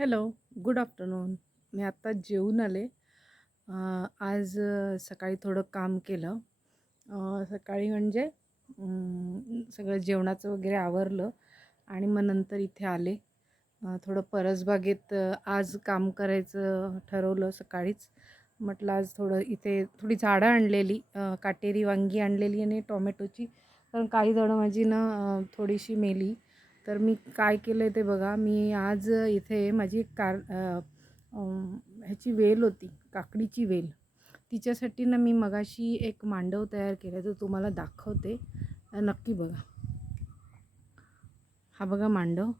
Hello, good afternoon. मी आत्ताच जेवून आले. आज सकाळी थोडं काम केलं. सकाळी म्हणजे सगळं जेवणाचं वगैरे आवरलं आणि मग नंतर इथे आले. थोडं परसबागेत आज काम करायचं ठरवलं सकाळीच. म्हटलं आज थोडं इथे थोडी झाडं आणलेली, काटेरी वांगी आणलेली आणि टोमॅटोची. कारण काही झाडं माझी ना थोडीशी मेली. तर मी काय केलं आहे ते बघा. मी आज इथे माझी एक ह्याची वेल होती, काकडीची वेल. तिच्यासाठी ना मी मगाशी एक मांडव तयार केला, तो तुम्हाला दाखवते. नक्की बघा. हा बघा मांडव.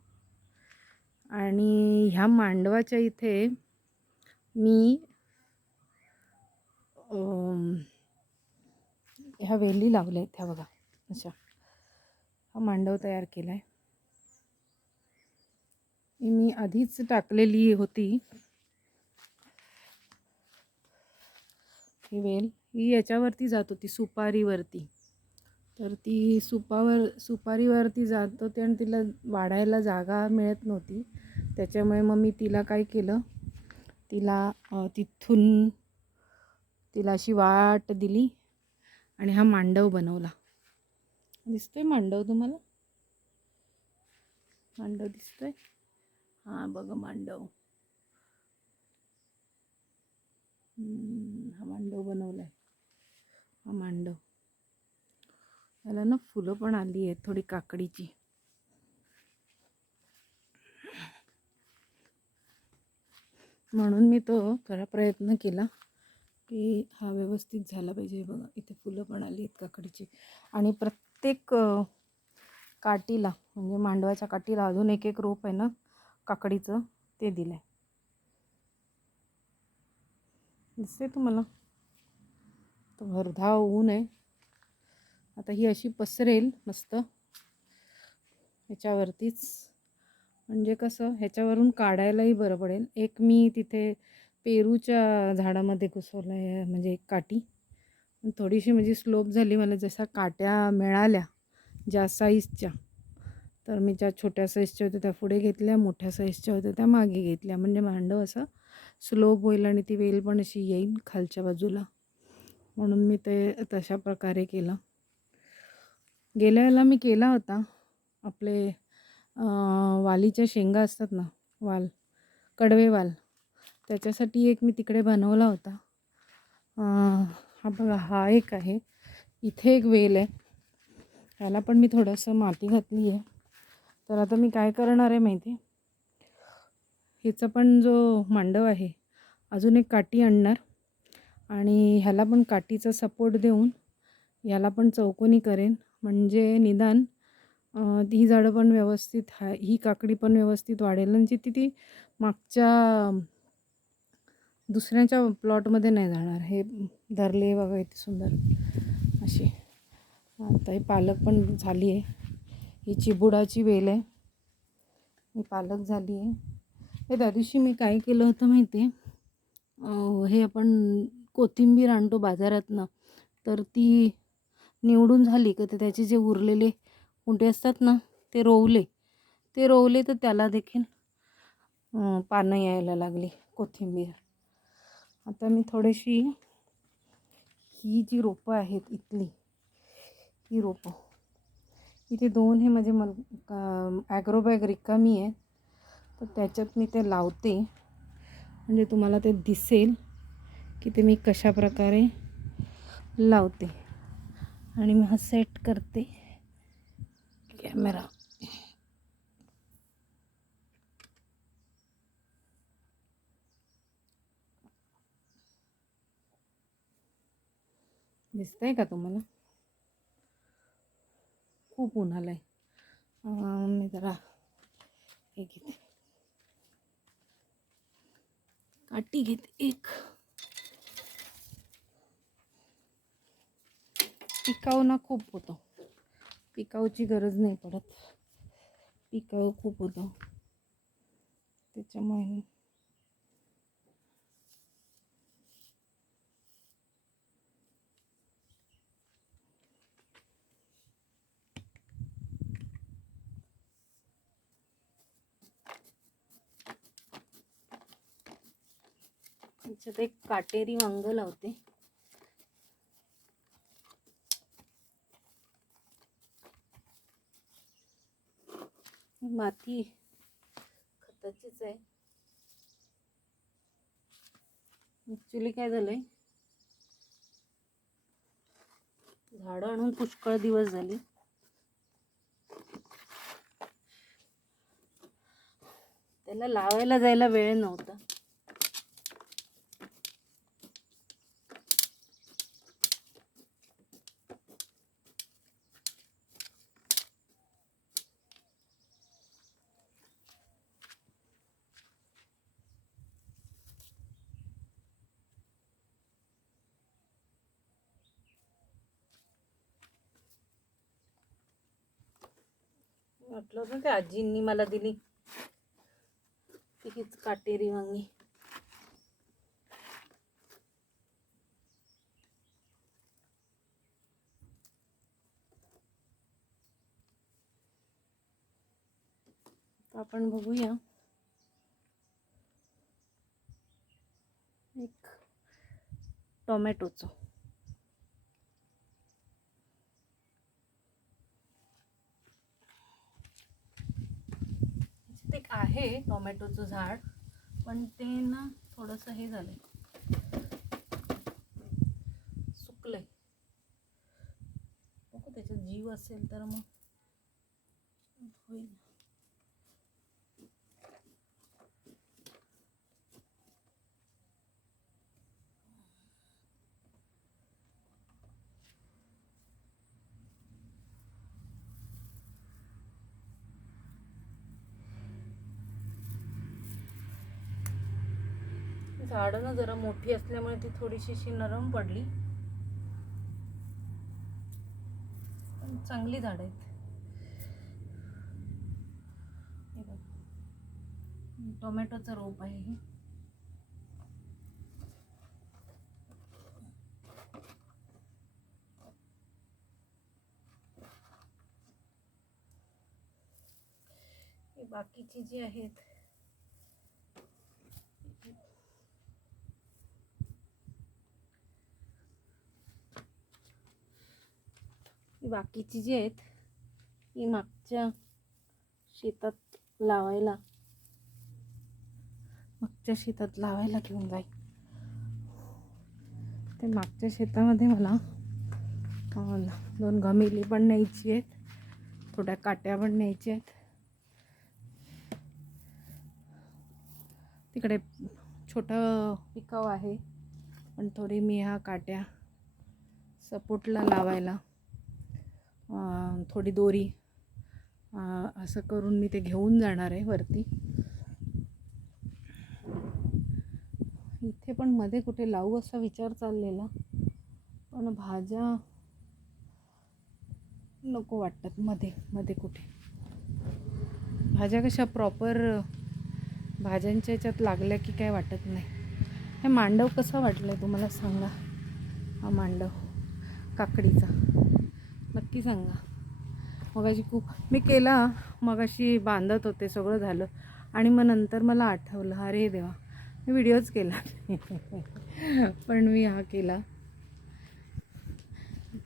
आणि ह्या मांडवाच्या इथे मी ह्या वेली लावल्या आहेत. ह्या बघा अशा. हा मांडव तयार केला आहे. मी आधीच टाकलेली होती ही वेल. ही याच्यावरती जात होती, सुपारीवरती. तर ती सुपारीवरती जात होती आणि तिला वाढायला जागा मिळत नव्हती. त्याच्यामुळे मग मी तिला काय केलं, तिला तिथून तिला अशी वाट दिली आणि हा मांडव बनवला. दिसतोय मांडव तुम्हाला? मांडव दिसतोय? हां बघा मांडव. हा मांडव बनवला आहे. हा मांडव. याला ना फुलं पण आली आहेत थोडी काकडीची. म्हणून मी तो खरा प्रयत्न केला की हा व्यवस्थित झाला पाहिजे. बघा इथे फुलं पण आली आहेत काकडीची. आणि प्रत्येक काठीला म्हणजे मांडवाच्या काठीला अजून एक एक रोप आहे ना काकडीचं, ते दिलं आहे. दिसते तुम्हाला? तो भरधाव ऊन आहे. आता ही अशी पसरेल मस्त ह्याच्यावरतीच. म्हणजे कसं ह्याच्यावरून काढायलाही बरं पडेल. एक मी तिथे पेरूच्या झाडामध्ये घुसवलं आहे, म्हणजे एक काठी. थोडीशी म्हणजे स्लोप झाली. मला जशा काट्या मिळाल्या ज्या साईजच्या, तर मी ज्या छोट्या साईजच्या होत्या त्या पुढे घेतल्या, मोठ्या साईजच्या होत्या त्या मागे घेतल्या. म्हणजे मांडव असं स्लोप होईल आणि ती वेल पण अशी येईल खालच्या बाजूला. म्हणून मी ते तशा प्रकारे केलं. गेल्या वेळेला मी केला होता आपले वालीच्या शेंगा असतात ना, कडवे वाल, त्याच्यासाठी एक मी तिकडे बनवला होता. हा बघा, हा एक आहे. इथे एक वेल आहे, त्याला पण मी थोडंसं माती घातली आहे. तर आता मी काय करणार आहे माहिती आहे, ह्याचा पण जो मांडव आहे अजून एक काठी आणणार आणि ह्याला पण काठीचा सपोर्ट देऊन ह्याला पण चौकोनी करेन. म्हणजे निदान ही झाडं पण व्यवस्थित ही काकडी पण व्यवस्थित वाढेल. आणि ती मागच्या दुसऱ्यांच्या प्लॉटमध्ये नाही जाणार. हे धरले बघा किती सुंदर अशी. आता ही पालक पण झाली आहे. ही चिबुडाची वेल आहे, ही पालक झाली आहे. हे त्या दिवशी मी काय केलं होतं माहिती आहे, हे आपण कोथिंबीर आणतो बाजारातनं, तर ती निवडून झाली का तर त्याचे जे उरलेले कुंटे असतात ना ते रोवले तर त्याला देखील पानं यायला लागली कोथिंबीर. आता मी थोडीशी ही जी रोपं आहेत इथली, ही रोपं इथे 2 हे माझे ॲग्रोबॅग रिकामी आहे, तर त्याच्यात मी ते लावते. म्हणजे तुम्हाला ते दिसेल की ते मी कशा प्रकारे लावते. आणि मी हा सेट करते कॅमेरा. दिसतंय का तुम्हाला? खूप ऊन आलं आहे. मी जरा हे घेते, काठी घेते एक. पिकाऊ ना खूप होतो, पिकाऊची गरज नाही पडत. पिकाऊ खूप होतं त्याच्यामुळे. याच्यात एक काटेरी वांग लावते. माती खताचीच आहे. ॲक्च्युली काय झालंय, झाडं आणून पुष्कळ दिवस झाले. त्याला लावायला जायला वेळ नव्हता. वाटलं होतं त्या आजींनी मला दिली हीच काटेरी वांगी. आपण बघूया एक टोमॅटोचं. एक आहे टोमॅटोचं झाड, पण ते ना थोडंसं हे झालंय, सुकलंय. बघू त्याच्यात जीव असेल तर मग होईल. झाडं ना जरा मोठी असल्यामुळे ती थोडीशी नरम पडली, पण चांगली झाड आहेत. टोमॅटोचं रोप आहे हे. बाकीची जी आहेत बाकीची जी आहेत ही मागच्या शेतात लावायला घेऊन जाईल. ते मागच्या शेतामध्ये मला 2 गमेली पण न्यायची आहेत, थोड्या काट्या पण न्यायच्या आहेत. तिकडे छोटं पिकाव आहे, पण थोडी मी ह्या काट्या सपोर्टला लावायला थोडी दोरी असं करून मी ते घेऊन जाणार आहे वरती. इथे पण मध्ये कुठे लावू असा विचार चाललेला, पण भाज्या नको वाटतात मध्ये कुठे. भाज्या कशा प्रॉपर भाज्यांच्या याच्यात लागल्या की काय वाटत नाही. हे मांडव कसा वाटलाय तुम्हाला सांगा. हा मांडव काकडीचा नक्की सांगा. मगाशी मी केला, मगाशी बांधत होते, सगळं झालं आणि मग नंतर मला आठवलं, अरे देवा मी व्हिडिओच केला पण मी हा केला.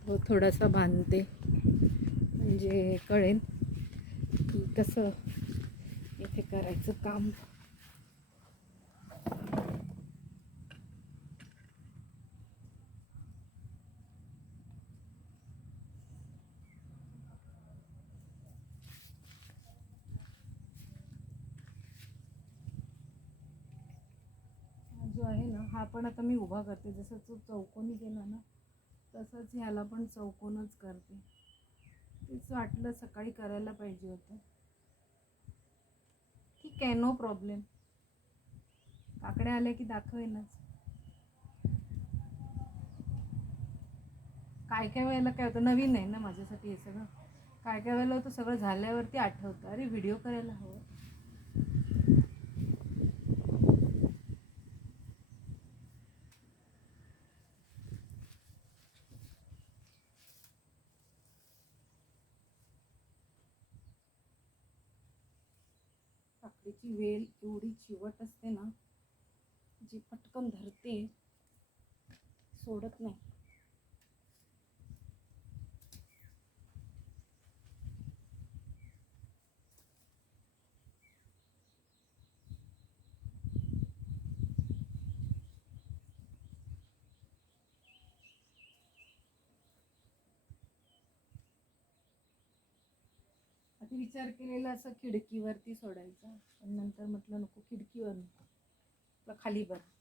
तो थोडासा बांधते म्हणजे कळेल की कसं इथे करायचं काम. जो आहे ना हा पण आता मी उभा करते, जसं तो चौकोनी केला ना तसंच ह्याला पण चौकोनच करते. तेच वाटलं सकाळी करायला पाहिजे होतं. ठीक आहे, नो प्रॉब्लेम. काकड्या आल्या की दाखवेनच. काय वेळेला काय होतं, नवीन आहे ना माझ्यासाठी हे सगळं. काय वेळेला होतं सगळं झाल्यावरती आठवतं, अरे व्हिडिओ करायला हवं. काकडीची वेल एवढी चिवट असते ना, जी पटकन धरते, सोडत नाही. आधी विचार केलेला असं खिडकीवरती सोडायचा, पण नंतर म्हटलं नको, खिडकीवर नको, खाली बरं.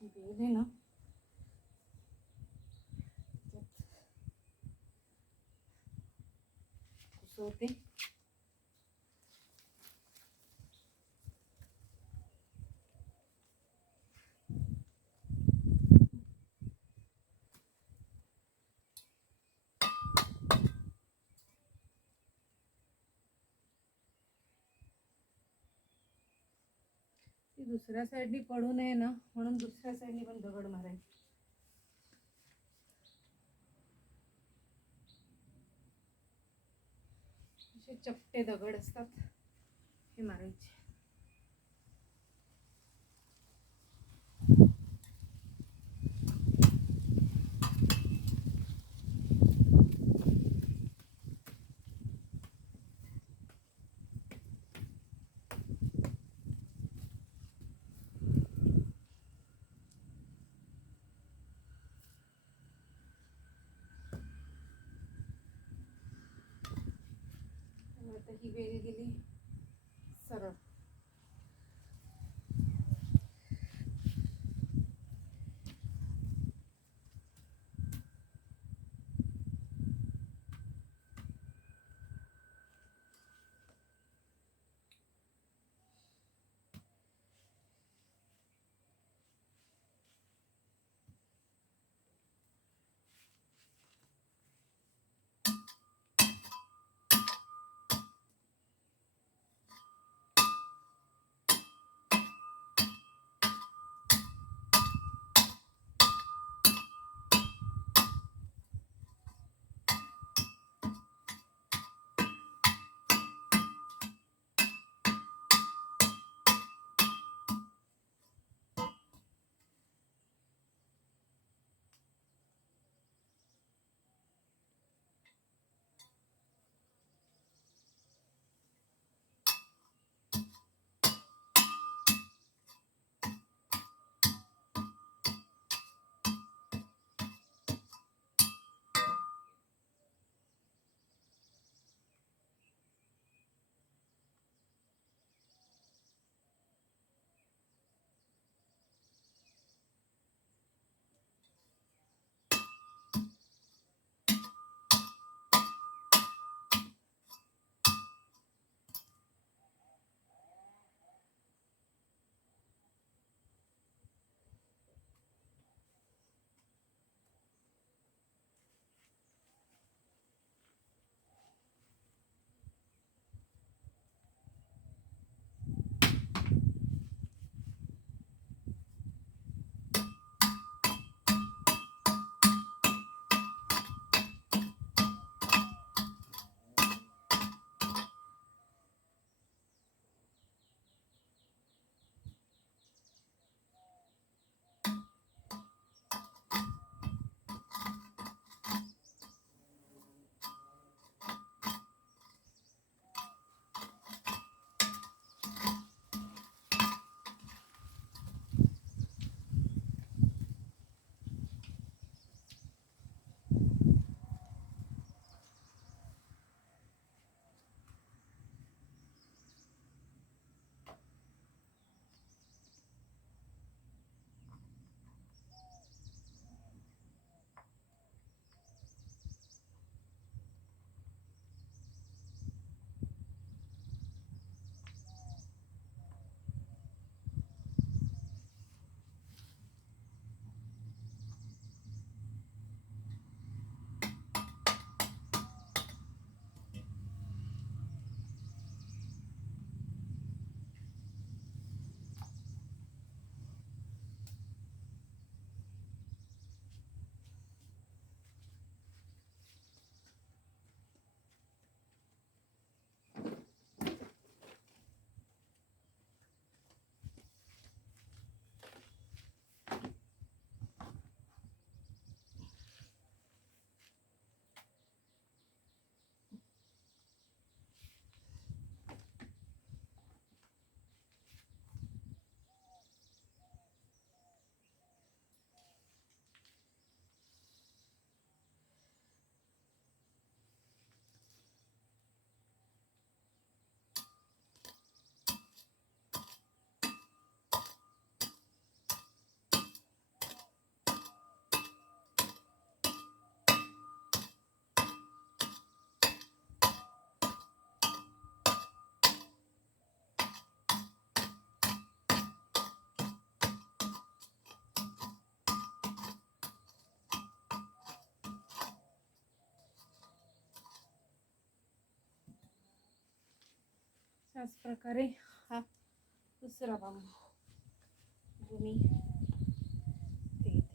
ही वेल आहे ना, घुसवते. ती दुसऱ्या साईडनी पडू नये ना, म्हणून दुसऱ्या साईडनी पण दगड मारायचे. असे चपटे दगड असतात, हे मारायचे. आता ही वेल गेली सरळ. त्याच प्रकारे हा दुसरा बांबू जो मी ते इथे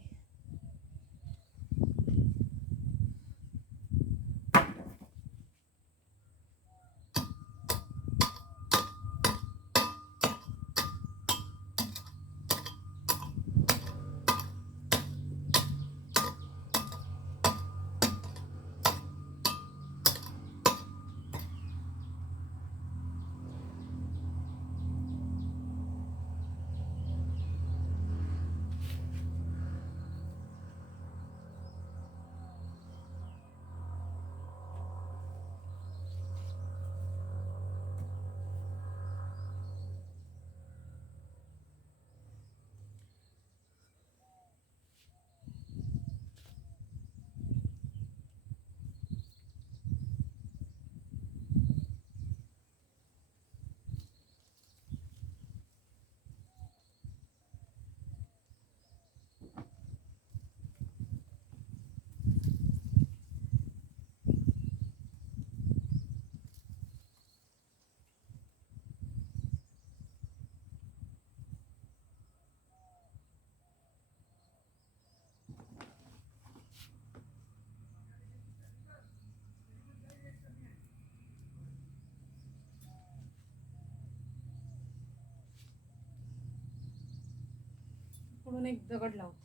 पुढून एक दगड लावते.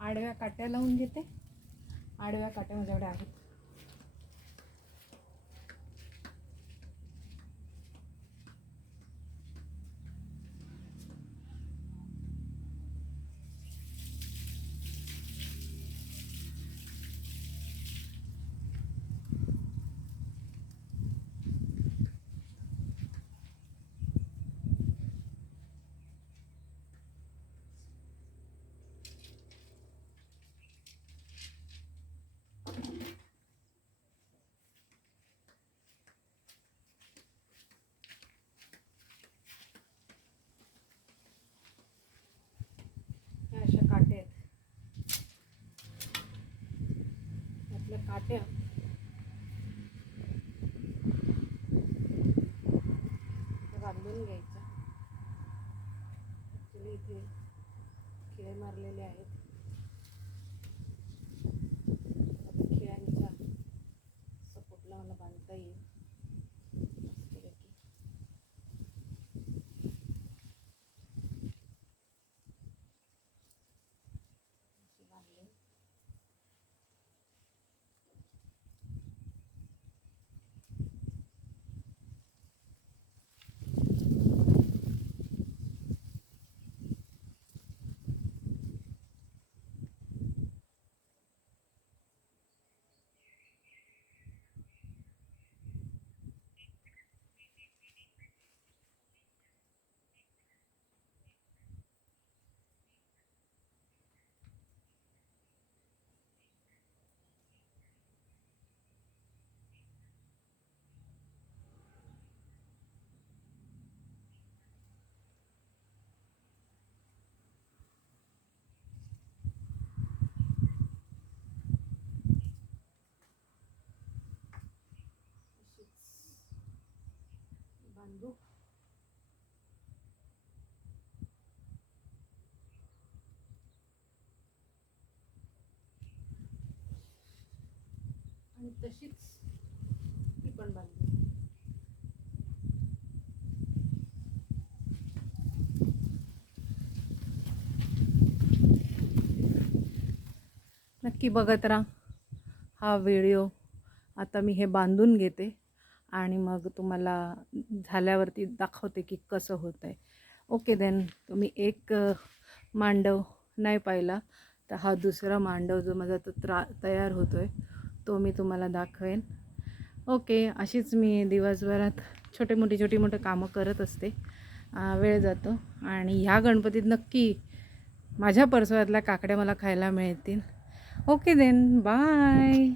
आडव्या काट्या लावून घेते. आडव्या काट्या माझ्याकडे आहेत. अशा काट्या आहेत. आपल्या काट्या बांधून घ्यायच्या. ॲक्च्युली इथे खिळे मारलेले आहेत. खिळ्यांच्या सपोर्टला मला बांधता येईल मस्तपैकी. बांधले. बांधू. आणि तशीच ती पण बांधली. नक्की बघत राहा हा व्हिडिओ. आता मी हे बांधून घेते आणि मग तुम्हाला झाल्यावरती दाखवते की कसं होत आहे. Okay then. तुम्ही एक मांडव नाही पाहिला तर हा दुसरा मांडव जो माझा तयार होतो आहे तो मी तुम्हाला दाखवेन. ओके. अशीच मी दिवसभरात छोटे मोठे कामं करत असते. वेळ जातो आणि ह्या गणपतीत नक्की माझ्या परसवातल्या काकड्या मला खायला मिळतील. Okay then. बाय.